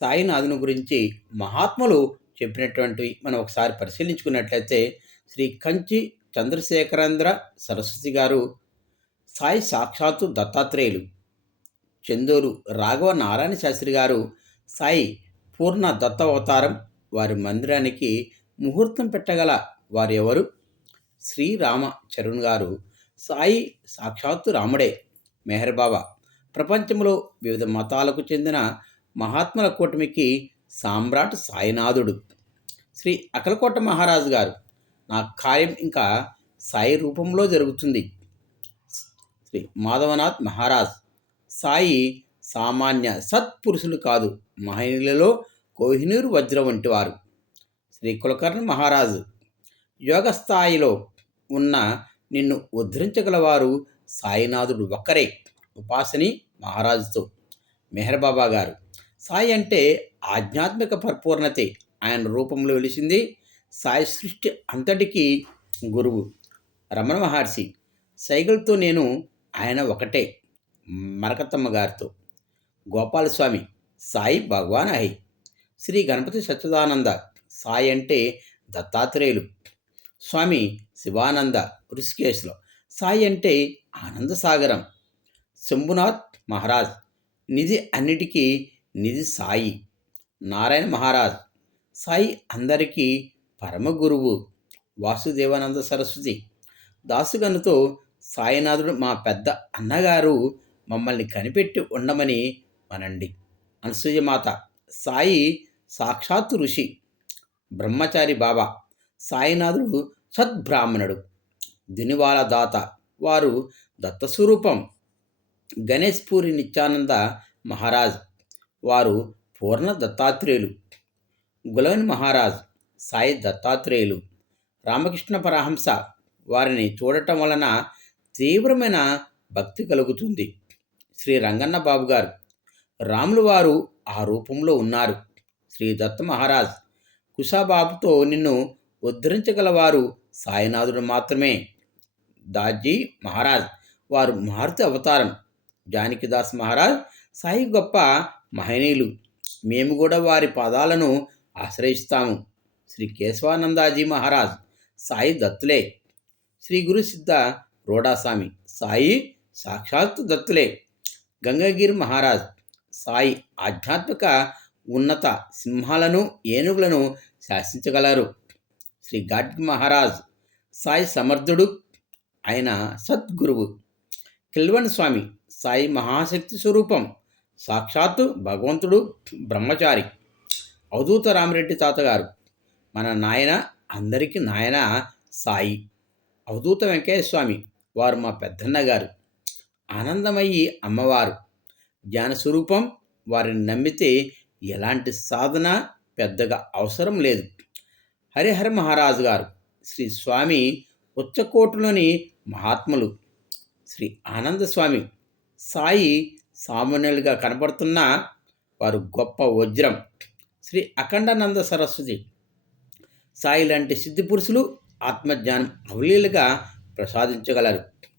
సాయినాథుని గురించి మహాత్ములు చెప్పినటువంటి మనం ఒకసారి పరిశీలించుకున్నట్లయితే శ్రీ కంచి చంద్రశేఖరేంద్ర సరస్వతి గారు సాయి సాక్షాత్తు దత్తాత్రేయులు చందూరు రాఘవ నారాయణ శాస్త్రి గారు సాయి పూర్ణ దత్త అవతారం వారి మందిరానికి ముహూర్తం పెట్టగల వారు ఎవరు? శ్రీరామ చరుణ్ గారు. సాయి సాక్షాత్తు రాముడే మెహర్ బాబా. ప్రపంచంలో వివిధ మతాలకు చెందిన మహాత్ముల కూటమికి సామ్రాట్ సాయినాథుడు. శ్రీ అకలకోట మహారాజు గారు నా కార్యం ఇంకా సాయి రూపంలో జరుగుతుంది. శ్రీ మాధవనాథ్ మహారాజ్ సాయి సామాన్య సత్పురుషులు కాదు మహనీయులలో కోహినూరు వజ్రం వంటి వారు. శ్రీ కులకర్ణ మహారాజు యోగ స్థాయిలో ఉన్న నిన్ను ఉద్ధరించగలవారు సాయినాథుడు ఒక్కరే ఉపాసని మహారాజుతో. మెహర్ బాబా గారు సాయి అంటే ఆధ్యాత్మిక పరిపూర్ణతే. ఆయన రూపంలో వెలిసింది సాయి సృష్టి అంతటికీ గురువు. రమణ మహర్షి సైగల్తో నేను ఆయన ఒకటే మరకతమ్మ గారితో. గోపాలస్వామి సాయి భగవాన్ అహి. శ్రీ గణపతి సచ్చిదానంద సాయి అంటే దత్తాత్రేయులు. స్వామి శివానంద ఋషికేశ్లో. సాయి అంటే ఆనంద సాగరం శంభునాథ్ మహారాజ్. నిధి అన్నిటికీ నిధి సాయి. నారాయణ మహారాజ్. సాయి అందరికీ పరమ గురువు. వాసుదేవానంద సరస్వతి. దాసుగనుతో సాయినాథుడు మా పెద్ద అన్నగారు మమ్మల్ని కనిపెట్టి ఉండమని మనండి అనసూయమాత. సాయి సాక్షాత్తు ఋషి. బ్రహ్మచారి బాబా. సాయినాథుడు సద్బ్రాహ్మణుడు. దినివాల దాత. వారు దత్తస్వరూపం. గణేష్ పూరి నిత్యానంద మహారాజ్. వారు పూర్ణ దత్తాత్రేయులు. గులవని మహారాజ్ సాయి దత్తాత్రేయులు. రామకృష్ణ పరహంస వారిని చూడటం వలన తీవ్రమైన భక్తి కలుగుతుంది. శ్రీ రంగన్న బాబు గారు రాములు వారు ఆ రూపంలో ఉన్నారు. శ్రీ దత్త మహారాజ్ కుషాబాబుతో నిన్ను ఉద్ధరించగలవారు సాయినాథుడు మాత్రమే. దాజీ మహారాజ్ వారు మారుతి అవతారం. జానకిదాస్ మహారాజ్ సాయి గొప్ప మహనీయులు మేము కూడా వారి పాదాలను ఆశ్రయిస్తాము. శ్రీ కేశవానందాజీ మహారాజ్ సాయి దత్తులే. శ్రీ గురు సిద్ధ రోడాస్వామి సాయి సాక్షాత్ దత్తులే. గంగాగిరి మహారాజ్ సాయి ఆధ్యాత్మిక ఉన్నత సింహాలను ఏనుగులను శాసించగలరు. శ్రీ గాడ్గి మహారాజ్ సాయి సమర్థుడు ఆయన సద్గురువు. కిల్వన్ స్వామి సాయి మహాశక్తి స్వరూపం. సాక్షాత్తు భగవంతుడు బ్రహ్మచారి. అవధూత రామిరెడ్డి తాతగారు. మన నాయన అందరికీ నాయన సాయి. అవధూత వెంకయ్య స్వామి వారు మా పెద్దన్న గారు. ఆనందమయ్యి అమ్మవారు. జ్ఞానస్వరూపం వారిని నమ్మితే ఎలాంటి సాధన పెద్దగా అవసరం లేదు. హరిహర మహారాజు గారు శ్రీ స్వామి ఉచ్చకోటలోని మహాత్ములు. శ్రీ ఆనంద స్వామి సాయి సామాన్యులుగా కనబడుతున్న వారు గొప్ప వజ్రం. శ్రీ అఖండానంద సరస్వతి. సాయి లాంటి సిద్ధి పురుషులు ఆత్మజ్ఞానం అవలీలుగా ప్రసాదించగలరు.